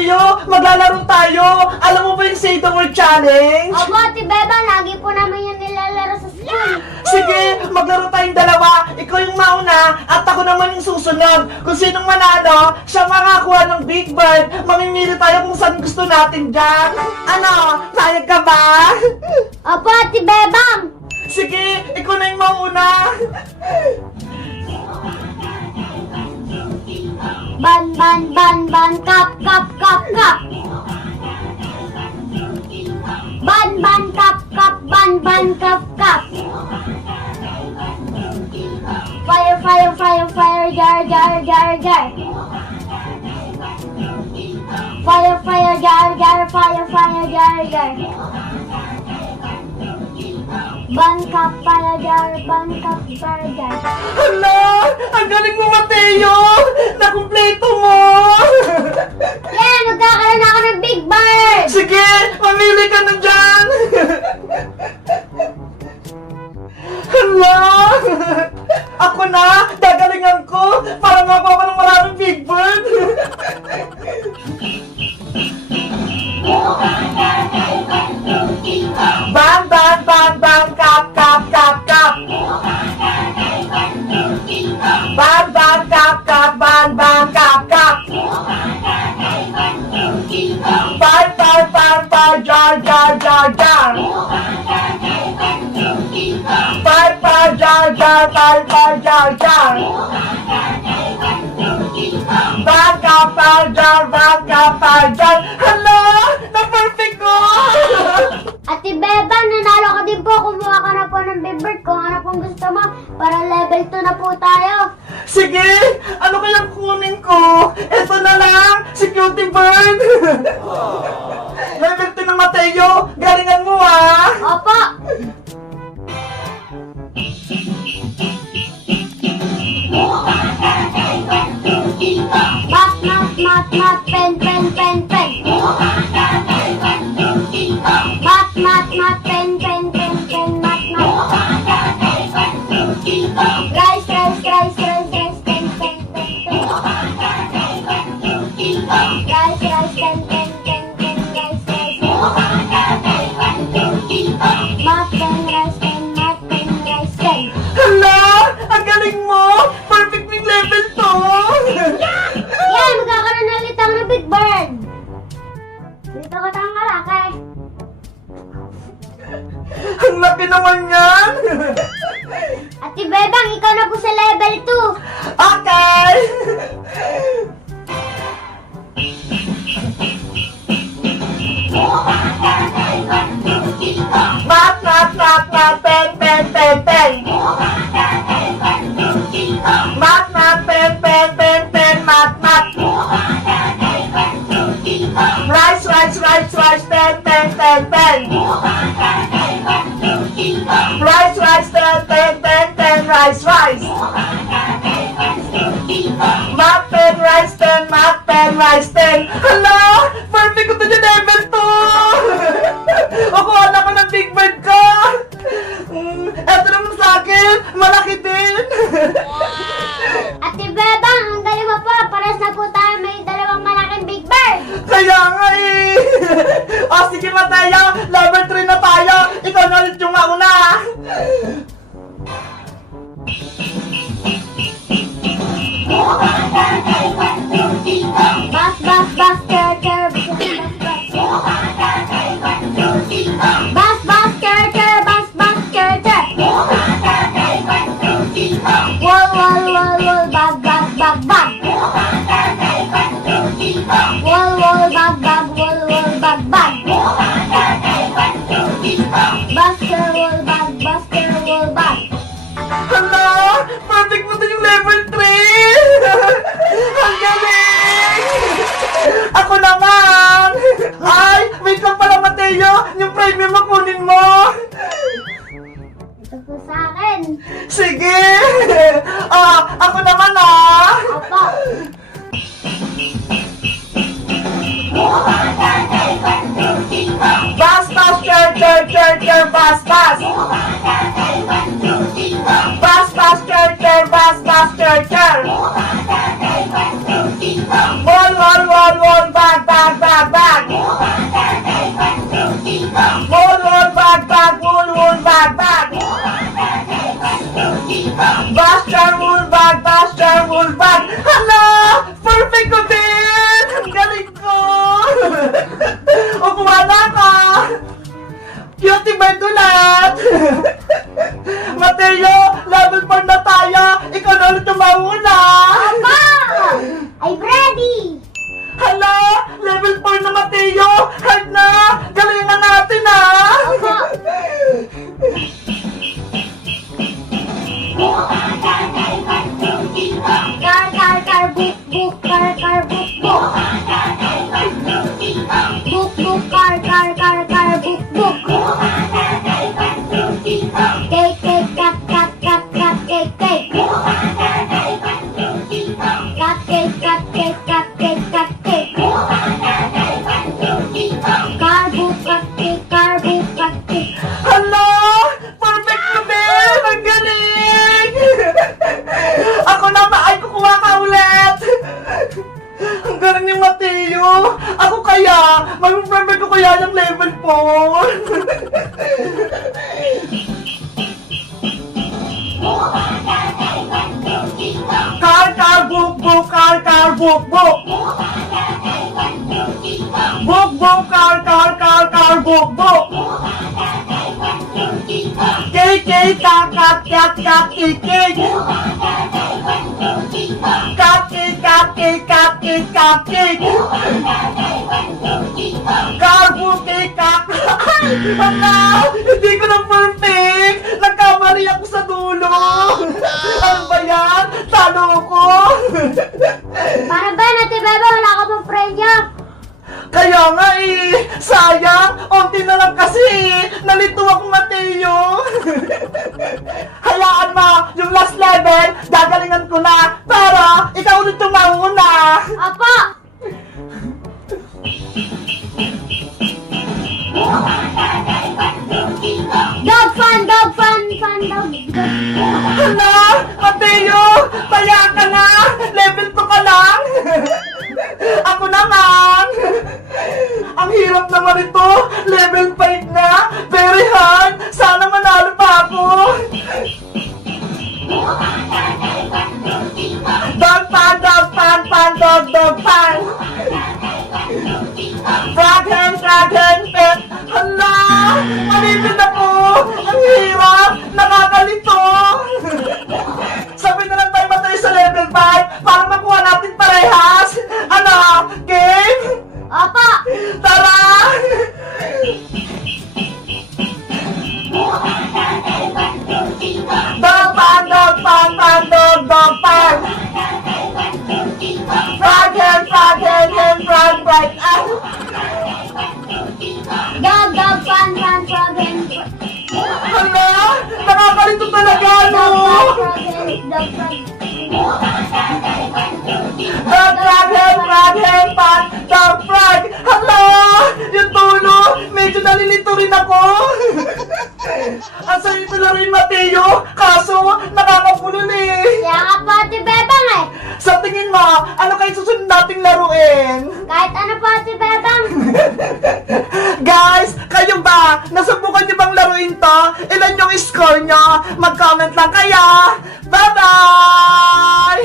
Mateo, maglalaro tayo. Alam mo ba yung Say the Word Challenge? Opo, Ate Beba, lagi po namin yung nilalaro sa school. Sige, maglaro tayong dalawa. Ikaw yung mauna at ako naman yung susunod. Kung sinong manalo, siya makakuha ng Big Bird. Mamimili tayo kung saan gusto natin dyan. Ano, sayag ka ba? Opo, Ate Bebang. Sige, ikaw na yung mauna. Ban, ban, ban, ban, kap, kap, kap, kap. Ban, ban, kap, kap, ban, ban, kap, kap. Fire, fire, fire, fire, jar, jar, jar, jar. Fire, fire, jar, jar, fire, fire, jar, jar. Ban, kap, fire, jar, ban, kap, fire, jar. Hala, ang galing mo, Mateo. Nakumpleto mo. Yeah, magkakaroon ako ng Big Bird. Sige, mamili ka na dyan. Hala, ako na, gagalingan ko para makuha ko ng maraming Big Bird. Bang, bang, bang, bang, kap, kap, kap, kap. Bang, bang, kap, kap, bang, bang, kap, kap. Fire, fire, fire, fire, jar, jar, jar, jar. Fire, fire, jar, jar, fire, fire, jar, jar. Bang, kap, fire, jar, bang, kap, fire, jar. Hala, na-perfect ko. Ate Beba, nanalo ka din po. Kumuha ka na po ng Big Bird kung ano pong gusto mo. Para level 2 na po tayo. Sige, ano kayang kunin ko? Ito na lang, si Cutie Bird. Level 2 ng Mateo, galingan mo ha. Opo. Mat, mat, mat, mat, pen, pen, pen, pen. Mat, mat, mat, pen, pen, pen, pen, mat, mat. Rice, rice, rice, rice, rice, pen, pen, pen, pen. Rice, rice, pen, pen, pen, pen, rice, rice. Mat, pen, rice, pen, mat, pen, rice, pen. Hala, ang galing mo. Perfect ng level 2. Yan, magkakaroon na ulit ako ng Big Bird. Dito ko tayong kalakay. Ang laki naman yan. Ate Bebang, ikaw na po sa level 2. Okay. Mat, mat, mat, mat, pen, pen, pen, pen. Mat, mat, pen, pen, pen, pen, mat, mat. Rice, rice, rice, rice, pen, pen, pen, pen. Rice, rice, pen, pen, pen, pen, rice, rice. Mat, pen, rice, pen, mat, pen, rice, pen. Hala, perfect ko to dyan, level 2. Ako, anak ko ng Big Bird ko. Eto naman sa akin, malaki din. Ate Bebang, ang galing mo po. Pares na po tayo may dalawang malaking Big Bird. Kaya nga eh. O sige Mateo, level 3 na tayo. Ikaw na ulit yung mauna. Bas, bas, bas, ker, ker, bas, bas, bas. Bas, bas, ker, ker, bas, bas, ker, ker. Wall, wall, wall, wall, bag, bag, bag, bag. Wall, wall, bag, bag, wall, wall, bag, bag. Buster, wall, bag, buster, wall, bag. Hala, perfect mo din yung level 3. Ang galing. Ako naman. Ay, wait lang pala Mateo. Yung premium mo kunin mo. Ito po sa akin. Sige. Ako naman Opo. Bas, bas, ker, ker, ker, ker, bas, bas. Bas, bas, ker, ker, bas, bas, ker, ker. Wall, wall, wall, wall, bag, bag, Mateo. Ako kaya, mag-prefer ko kaya ng level 4. Car, book, book, car, book, book. Book, book, car, book, book. Cake, cat, cake. Cake. Carbo cake, Hala! Hindi ko na perfect! Nagkamali ako sa dulo! Ano ba yan? Talo ko! Para ba Ate Beba, wala ka pang premyo? Kaya nga sayang! Onti na lang kasi nalito ako, Mateo! Hayaan mo, yung last level, gagalingan ko na para ikaw ulit tumauna! Apo! Dog fun. Hala! Mateo! Taya ka na! Level 2 ka lang! Ako naman! Ang hirap naman ito! Level 5 na! Very hard! Sana manalo pa ako! Dog pan! Frag hen! Hala! Malipid ako! Ang hirap! Nakakalito! Sabi na lang tayo matay sa level 5 para makuha natin parehas! Ano? Game? Opo! Tara! Dog pan! Frag hen! Dog fun. Hala! Nakakalito talaga, no? Frag hen! Dog frag! Hala! Yung tulo! Medyo nalilito rin ako! Ang sarito na rin, Mateo! Kaso, nakakapulon eh! Kaya nga po Ate Bebang eh! Sa tingin mo, ano kayo susunod nating laruin? Kahit ano po Ate Bebang! Guys, kayo ba? Nasubukan niyo bang laruin to? Ilan yung score nyo? Mag-comment lang kayo! Bye-bye!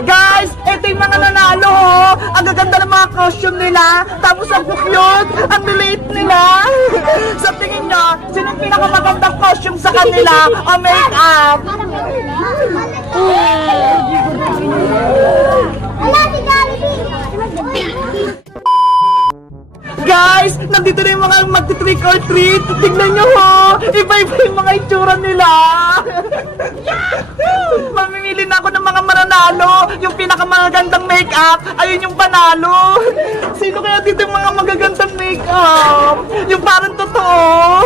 Guys, ito yung mga nanalo, oh. Ang gaganda ng mga costume nila. Tapos ang cute, ang late nila. Sa tingin nyo, sino yung pinakamagandang costume sa kanila o make-up? Wala si Jollibee! Guys, nandito na yung mga magti-trick or treat. Tignan nyo, ho. Iba-iba yung mga itsura nila. Mamimili na ako ng mga mananalo. Yung pinakamagandang make-up, ayun yung panalo. Sino kaya dito yung mga magagandang make-up? Yung parang totoo.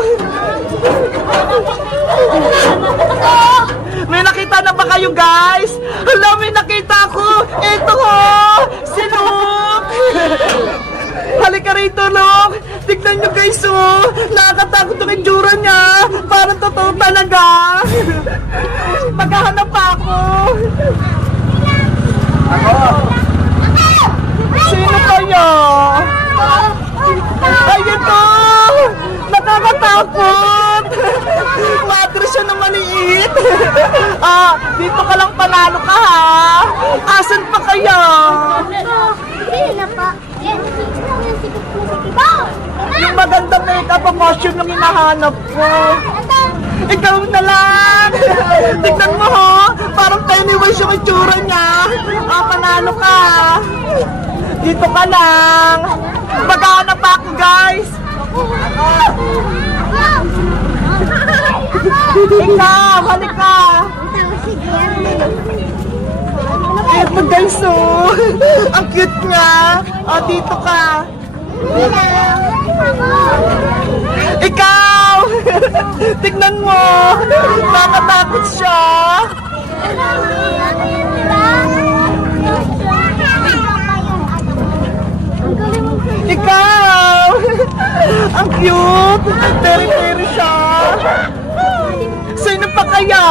May nakita na ba kayo, guys? Hala, may nakita ko. Ito, ho. Si Luke. Halika rito, Luke! Tignan nyo, guys, oh! Nakakatakot ang itsura niya! Parang totoo talaga! Maghahanap pa ako! Sino kayo? Ay, ito! Nakakatakot! Madre siya na maliit! Dito ka lang panalo ka, ha? Asan pa kayo? Hindi na pa. Yung magandang makeup ang costume yung hinahanap ko. Ikaw na lang! Tignan mo, ho! Parang Pennywise yung itsura niya. Panalo ka! Dito ka lang! Maghahanap pa ako, guys! Ikaw! Halika! Ito, guys, oh! Ang cute nga! Dito ka! Ikaw! Tignan mo! Nakatakot siya! Ikaw! Ang cute! Teri-teri siya! Sino pa kaya?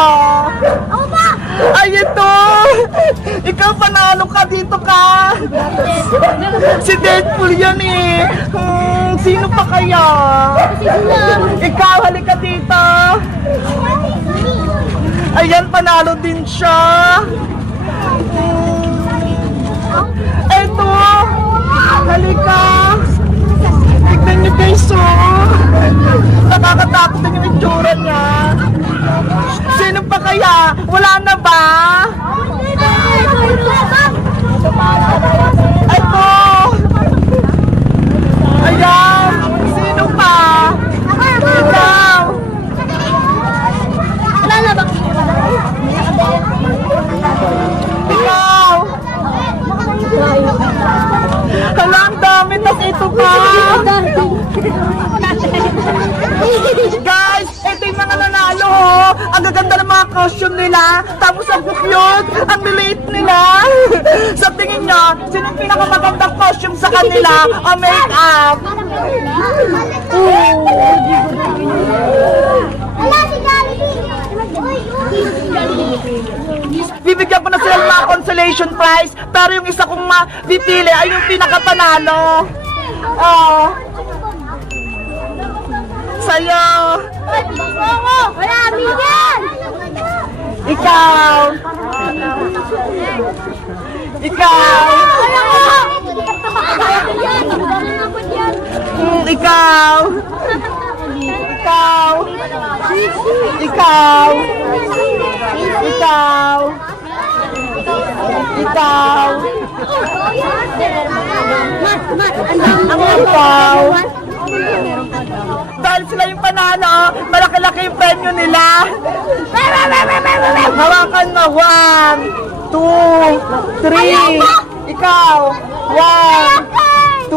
Ako ba? Ay, ito! Ikaw panalo ka, dito ka. Si Deadpool yan eh. Sino pa kaya? Ikaw, halika dito. Ayan, panalo din siya. Eto, halika. Tignan niyo guys, oh. Nakakatakot din yung itsura niya. Sino pa kaya? Wala na ba? Eto. Ayan. Sino pa? Ikaw. Wala na ba? Ikaw. Hala, ang dami. Tas ito pa. Guys, ito yung mga nanalo, oh. Ang gaganda ng mga costume nila. Tapos ang cute, ang liliit nila. Sa tingin nyo, sino yung pinakamagandang costume sa kanila o make-up? Wala si Jollibee. Bibigyan ko na sila ng mga consolation prize, pero yung isa kong mapipili ay yung pinakapanalo. Oh. Sa'yo. Marami yan! Ikaw. Ikaw. Ikaw. Ikaw. Ikaw. Ikaw. Ikaw. Ikaw. Dahil sila yung panalo, malaki-laki yung premyo nila. Hawakan mo. 1, 2, 3. Ikaw. 1, 2,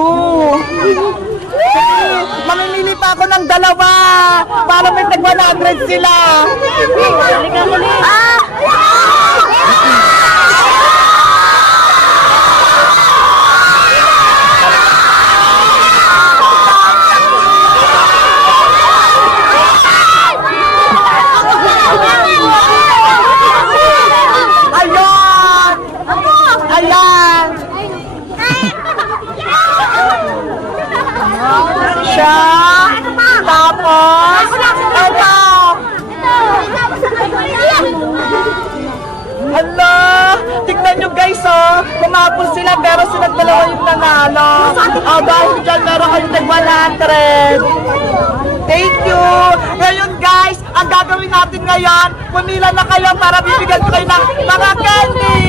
3. Mamimili pa ako ng dalawa para may tag 100 sila. Ayan! Ayan! Siya! Tapos! Ito! Hala! Tignan nyo guys, oh! Kumapos sila pero sila dalawa yung nanalo. Oh, dahil dyan meron kayong tag 100. Thank you! Ngayon guys, ang gagawin natin ngayon, pumila na kayo para bibigyan ko kayo ng mga candy!